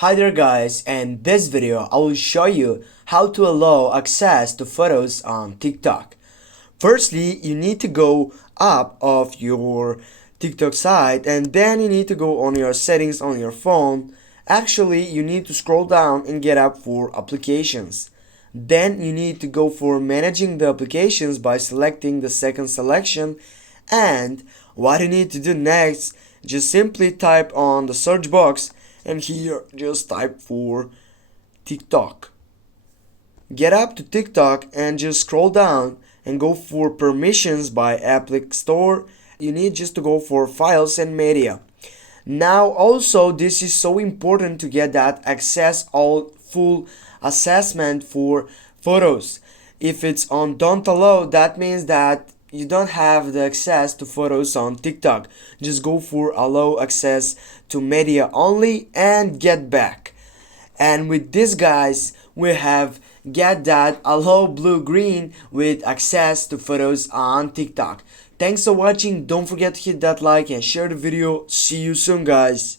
Hi there guys, and this video I will show you how to allow access to photos on TikTok. Firstly, you need to go up of your TikTok site and then you need to go on your settings on your phone. Actually, you need to scroll down and get up for applications. Then you need to go for managing the applications by selecting the second selection, and what you need to do next, just simply type on the search box and here just type for TikTok. Get up to TikTok and just scroll down and go for permissions by Apple Store. You need just to go for files and media. Now also this is so important to get that access all full assessment for photos. If it's on don't allow, that means that you don't have the access to photos on TikTok. Just go for allow access to media only and get back. And with this guys, we have get that allow blue green with access to photos on TikTok. Thanks for watching. Don't forget to hit that like and share the video. See you soon guys.